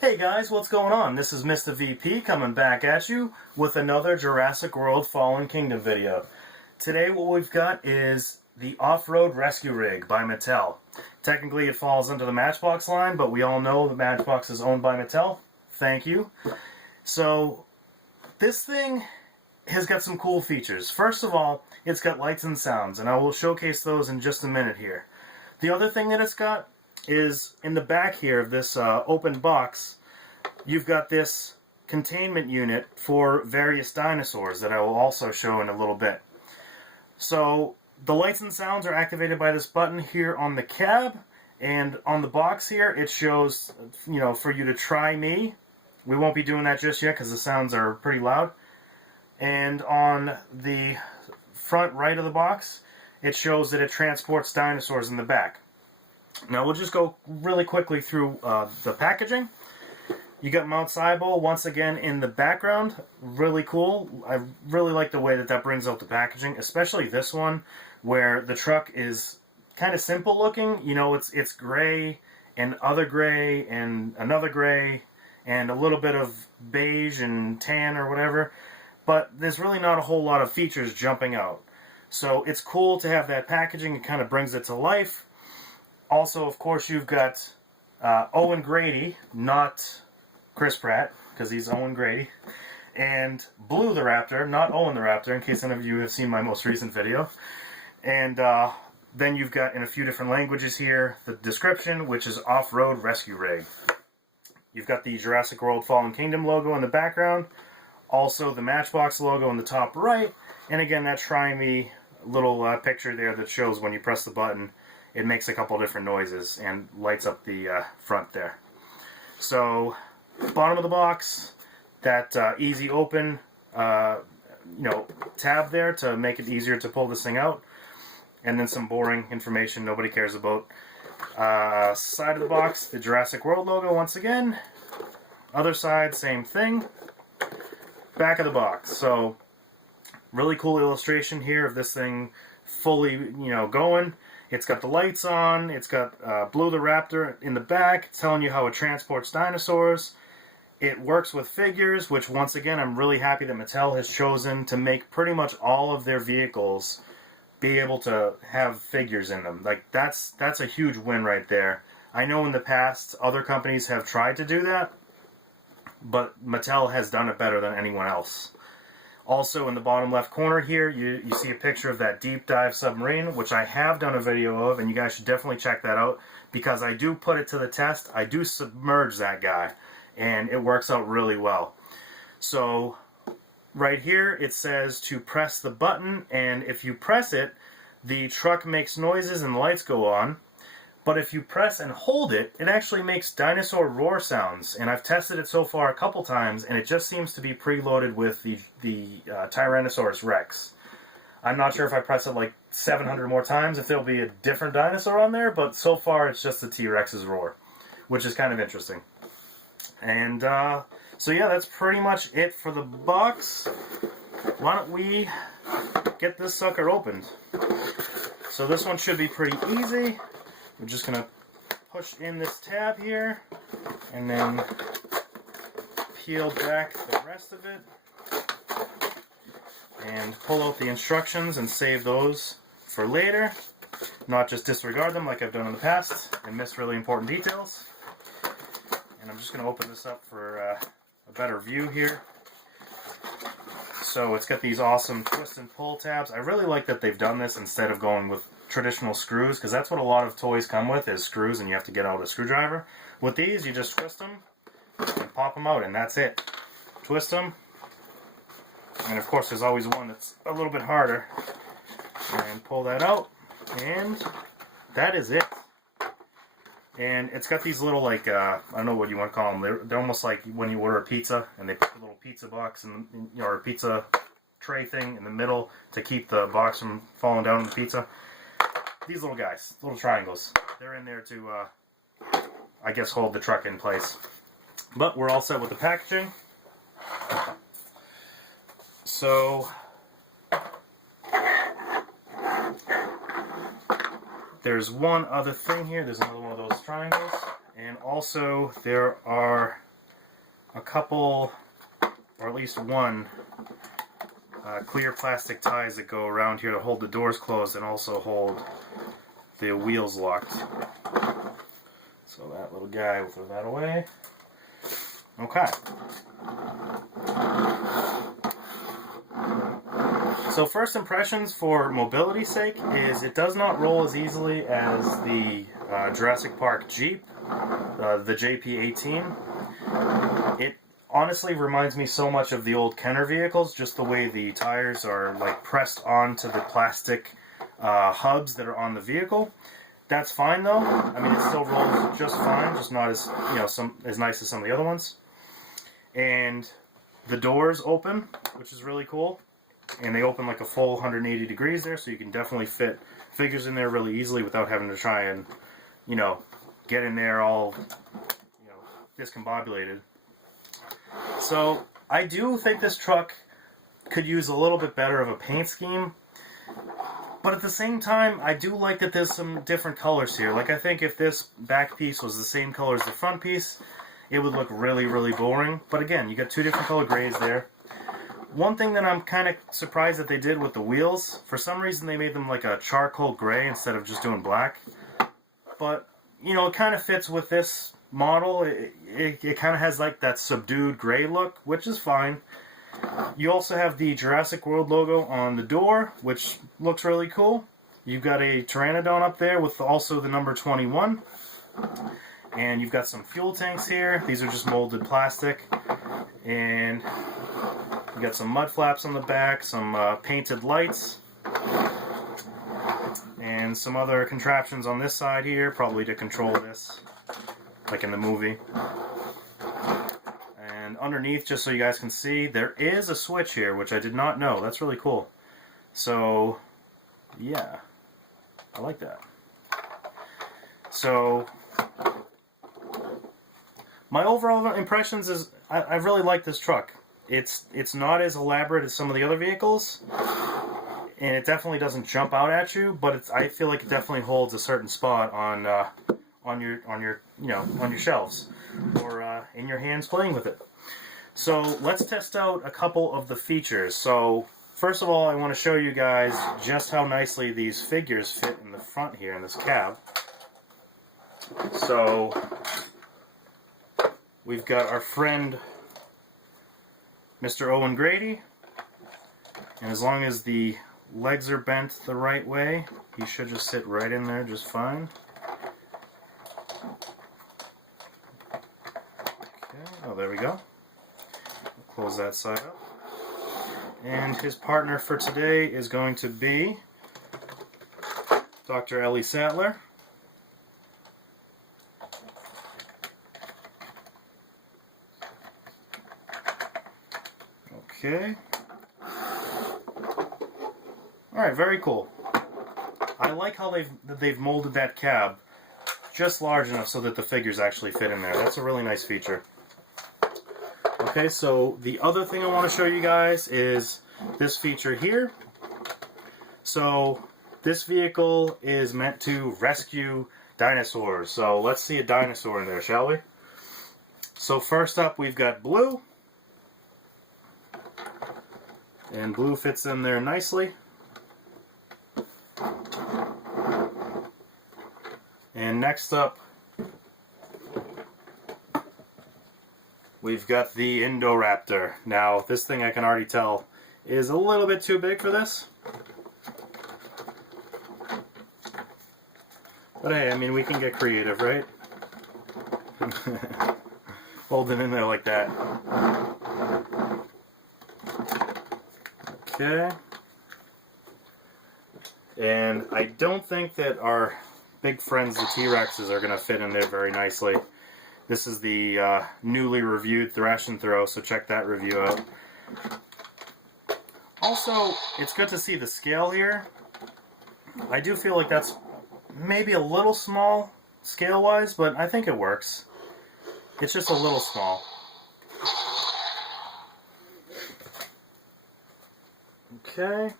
Hey guys, what's going on? This is mistavp coming back at you with another Jurassic World Fallen Kingdom video. Today what we've got is the Off-Road Rescue Rig by Mattel. Technically it falls under the Matchbox line, but we all know the Matchbox is owned by Mattel. Thank you. So this thing has got some cool features. First of all, it's got lights and sounds, and I will showcase those in just a minute here. The other thing that it's got is in the back here of this open box, you've got this containment unit for various dinosaurs that I will also show in a little bit. So the lights and sounds are activated by this button here on the cab, and on the box here it shows, for you to try me. We won't be doing that just yet because the sounds are pretty loud. And on the front right of the box, it shows that it transports dinosaurs in the back. Now we'll just go really quickly through the packaging. You got Mount Cybele once again in the background. Really cool. I really like the way that brings out the packaging, especially this one where the truck is kind of simple looking. It's gray and other gray and another gray and a little bit of beige and tan or whatever. But there's really not a whole lot of features jumping out. So it's cool to have that packaging. It kind of brings it to life. Also, of course, you've got Owen Grady, not Chris Pratt, because he's Owen Grady, and Blue the Raptor, not Owen the Raptor, in case any of you have seen my most recent video. And then you've got, in a few different languages here, the description, which is Off-Road Rescue Rig. You've got the Jurassic World Fallen Kingdom logo in the background, also the Matchbox logo in the top right, and again, that Try Me little picture there that shows when you press the button, it makes a couple different noises and lights up the front there. So, bottom of the box, that easy open, tab there to make it easier to pull this thing out, and then some boring information nobody cares about. Side of the box, the Jurassic World logo once again. Other side, same thing. Back of the box. So, really cool illustration here of this thing fully, going. It's got the lights on, it's got Blue the Raptor in the back, telling you how it transports dinosaurs. It works with figures, which once again, I'm really happy that Mattel has chosen to make pretty much all of their vehicles be able to have figures in them. Like, that's a huge win right there. I know in the past, other companies have tried to do that, but Mattel has done it better than anyone else. Also, in the bottom left corner here, you see a picture of that deep dive submarine, which I have done a video of, and you guys should definitely check that out, because I do put it to the test. I do submerge that guy, and it works out really well. So, right here, it says to press the button, and if you press it, the truck makes noises and the lights go on. But if you press and hold it, it actually makes dinosaur roar sounds. And I've tested it so far a couple times, and it just seems to be preloaded with the Tyrannosaurus Rex. I'm not sure if I press it like 700 more times if there'll be a different dinosaur on there, but so far it's just the T-Rex's roar, which is kind of interesting. And so yeah, that's pretty much it for the box. Why don't we get this sucker opened? So this one should be pretty easy. We're just going to push in this tab here, and then peel back the rest of it, and pull out the instructions and save those for later, not just disregard them like I've done in the past and miss really important details. And I'm just going to open this up for a better view here. So it's got these awesome twist and pull tabs. I really like that they've done this instead of going with traditional screws, because that's what a lot of toys come with, is screws, and you have to get out a screwdriver. With these, you just twist them and pop them out, and that's it. Twist them, and of course there's always one that's a little bit harder, and pull that out, and that is it. And it's got these little, like, I don't know what you want to call them, they're almost like when you order a pizza, and they put a little pizza box or a pizza tray thing in the middle to keep the box from falling down on the pizza. These little guys, little triangles, they're in there to, I guess, hold the truck in place. But we're all set with the packaging. So, there's one other thing here. There's another one of those triangles. And also, there are a couple, or at least one, clear plastic ties that go around here to hold the doors closed and also hold the wheels locked. So that little guy, we'll throw that away. Okay. So first impressions for mobility's sake is it does not roll as easily as the Jurassic Park Jeep, the Jaypee 18. It honestly reminds me so much of the old Kenner vehicles, just the way the tires are like pressed onto the plastic hubs that are on the vehicle. That's fine though. I mean, it still rolls just fine, just not as as nice as some of the other ones. And the doors open, which is really cool. And they open like a full 180 degrees there, so you can definitely fit figures in there really easily without having to try and, get in there all, discombobulated. So I do think this truck could use a little bit better of a paint scheme. But at the same time, I do like that there's some different colors here. Like, I think if this back piece was the same color as the front piece, it would look really, really boring. But again, you got two different color grays there. One thing that I'm kind of surprised that they did with the wheels, for some reason they made them like a charcoal gray instead of just doing black. But, it kind of fits with this model. It kind of has like that subdued gray look, which is fine. You also have the Jurassic World logo on the door, which looks really cool. You've got a Pteranodon up there with also the number 21. And you've got some fuel tanks here. These are just molded plastic. And you got some mud flaps on the back, some painted lights. And some other contraptions on this side here, probably to control this, like in the movie. And underneath, just so you guys can see, there is a switch here, which I did not know. That's really cool. So, yeah, I like that. So, my overall impressions is I really like this truck. It's not as elaborate as some of the other vehicles, and it definitely doesn't jump out at you. But I feel like it definitely holds a certain spot on your shelves or in your hands playing with it. So let's test out a couple of the features. So first of all, I want to show you guys just how nicely these figures fit in the front here in this cab. So we've got our friend Mr. Owen Grady, and as long as the legs are bent the right way, he should just sit right in there just fine. Okay, oh there we go. Close that side up. And his partner for today is going to be Dr. Ellie Sattler. Okay. Alright, very cool. I like how they've molded that cab just large enough so that the figures actually fit in there. That's a really nice feature. Okay, so the other thing I want to show you guys is this feature here. So this vehicle is meant to rescue dinosaurs. So let's see a dinosaur in there, shall we? So first up we've got Blue. And Blue fits in there nicely. And next up, we've got the Raptor. Now, this thing I can already tell is a little bit too big for this. But hey, I mean, we can get creative, right? Hold it in there like that. Okay. And I don't think that our big friends, the T-Rexes, are going to fit in there very nicely. This is the newly reviewed Thrash and Throw, so check that review out. Also, it's good to see the scale here. I do feel like that's maybe a little small scale-wise, but I think it works. It's just a little small. Okay.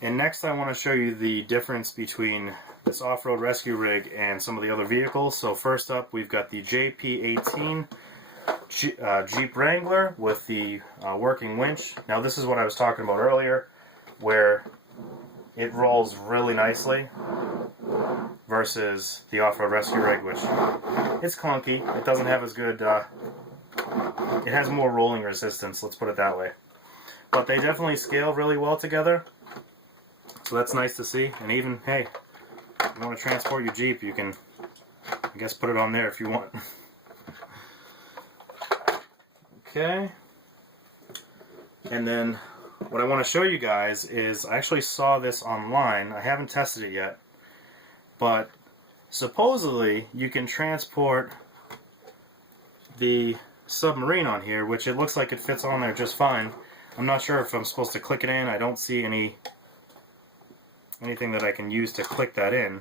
And next I want to show you the difference between this off-road rescue rig and some of the other vehicles. So first up, we've got the Jaypee 18 Jeep Wrangler with the working winch. Now this is what I was talking about earlier, where it rolls really nicely versus the off-road rescue rig, which is clunky. It doesn't have as good, it has more rolling resistance, let's put it that way. But they definitely scale really well together, so that's nice to see. And even, hey, if you want to transport your Jeep, you can, I guess, put it on there if you want. Okay, and then what I want to show you guys is, I actually saw this online. I haven't tested it yet, but supposedly you can transport the submarine on here, which it looks like it fits on there just fine. I'm not sure if I'm supposed to click it in. I don't see anything that I can use to click that in,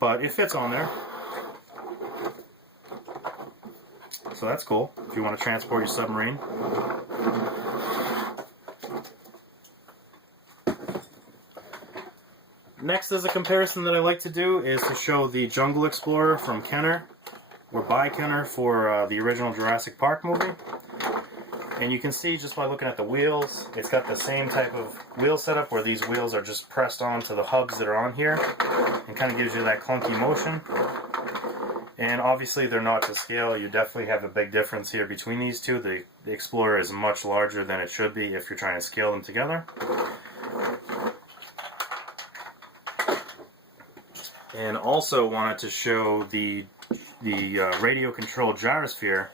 but it fits on there. So that's cool if you want to transport your submarine. Next is a comparison that I like to do is to show the Jungle Explorer from Kenner, or by Kenner, for the original Jurassic Park movie. And you can see just by looking at the wheels, it's got the same type of wheel setup where these wheels are just pressed onto the hubs that are on here and kind of gives you that clunky motion. And obviously they're not to scale. You definitely have a big difference here between these two. The Explorer is much larger than it should be if you're trying to scale them together. And also wanted to show the radio controlled gyrosphere.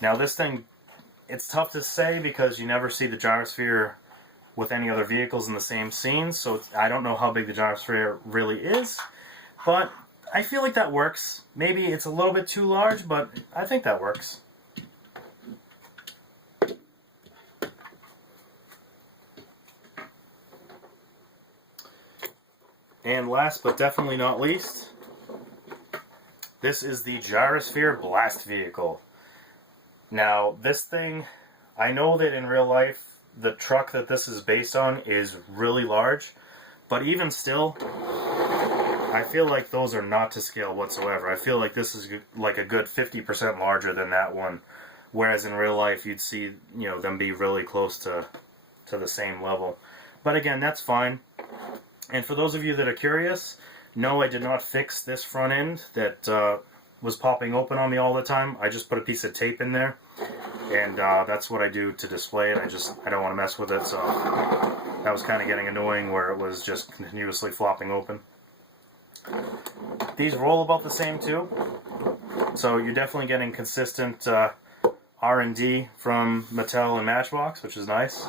Now this thing, it's tough to say because you never see the gyrosphere with any other vehicles in the same scene, so I don't know how big the gyrosphere really is, but I feel like that works. Maybe it's a little bit too large, but I think that works. And last but definitely not least, this is the Gyrosphere Blast Vehicle. Now, this thing, I know that in real life, the truck that this is based on is really large, but even still, I feel like those are not to scale whatsoever. I feel like this is like a good 50% larger than that one, whereas in real life you'd see, you know, them be really close to the same level. But again, that's fine. And for those of you that are curious, no, I did not fix this front end that was popping open on me all the time. I just put a piece of tape in there, and that's what I do to display it. I don't want to mess with it, so that was kind of getting annoying where it was just continuously flopping open. These roll about the same too, so you're definitely getting consistent R&D from Mattel and Matchbox, which is nice.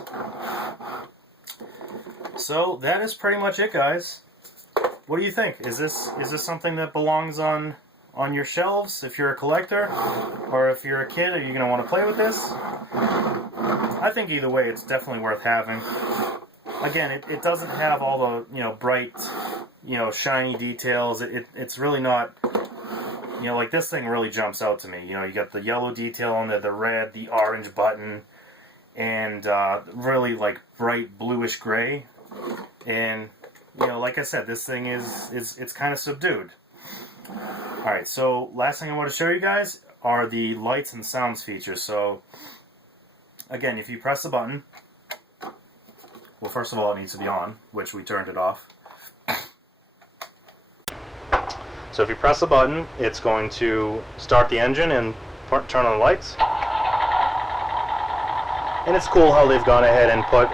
So that is pretty much it, guys. What do you think? Is this something that belongs on your shelves if you're a collector, or if you're a kid, are you going to want to play with this? I think either way, it's definitely worth having. Again, it doesn't have all the, you know, bright, you know, shiny details. It's really not, you know, like this thing really jumps out to me. You know, you got the yellow detail on there, the red, the orange button, and really like bright bluish gray. And, you know, like I said, this thing it's kind of subdued. Alright, so last thing I want to show you guys are the lights and sounds features. So, again, if you press the button, well, first of all, it needs to be on, which we turned it off. So if you press the button, it's going to start the engine and turn on the lights. And it's cool how they've gone ahead and put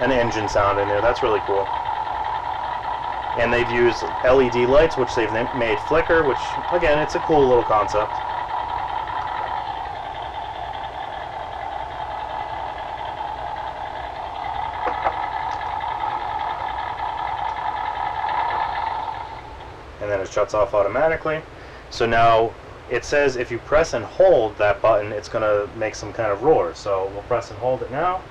an engine sound in there. That's really cool. And they've used LED lights, which they've made flicker, which, again, it's a cool little concept. And then it shuts off automatically. So now it says if you press and hold that button, it's going to make some kind of roar. So we'll press and hold it now.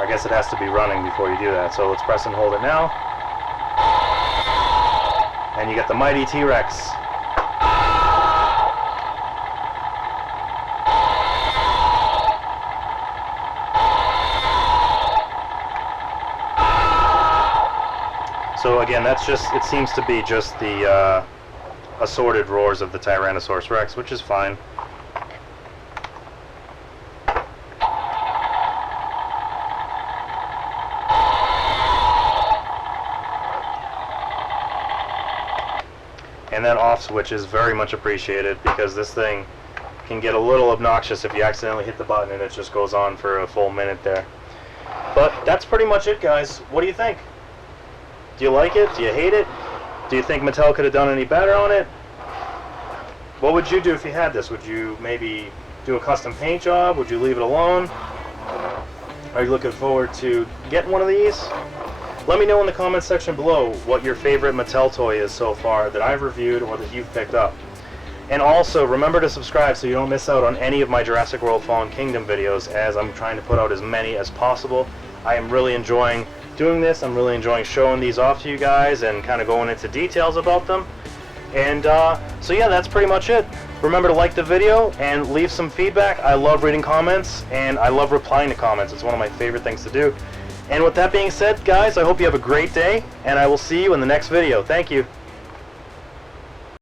I guess it has to be running before you do that. So let's press and hold it now. And you get the mighty T-Rex. So again, that's just, it seems to be just the assorted roars of the Tyrannosaurus Rex, which is fine. And that off switch is very much appreciated, because this thing can get a little obnoxious if you accidentally hit the button and it just goes on for a full minute there. But that's pretty much it, guys. What do you think? Do you like it? Do you hate it? Do you think Mattel could have done any better on it? What would you do if you had this? Would you maybe do a custom paint job? Would you leave it alone? Are you looking forward to getting one of these? Let me know in the comments section below what your favorite Mattel toy is so far that I've reviewed or that you've picked up. And also, remember to subscribe so you don't miss out on any of my Jurassic World Fallen Kingdom videos, as I'm trying to put out as many as possible. I am really enjoying doing this. I'm really enjoying showing these off to you guys and kind of going into details about them. And so yeah, that's pretty much it. Remember to like the video and leave some feedback. I love reading comments, and I love replying to comments. It's one of my favorite things to do. And with that being said, guys, I hope you have a great day, and I will see you in the next video. Thank you.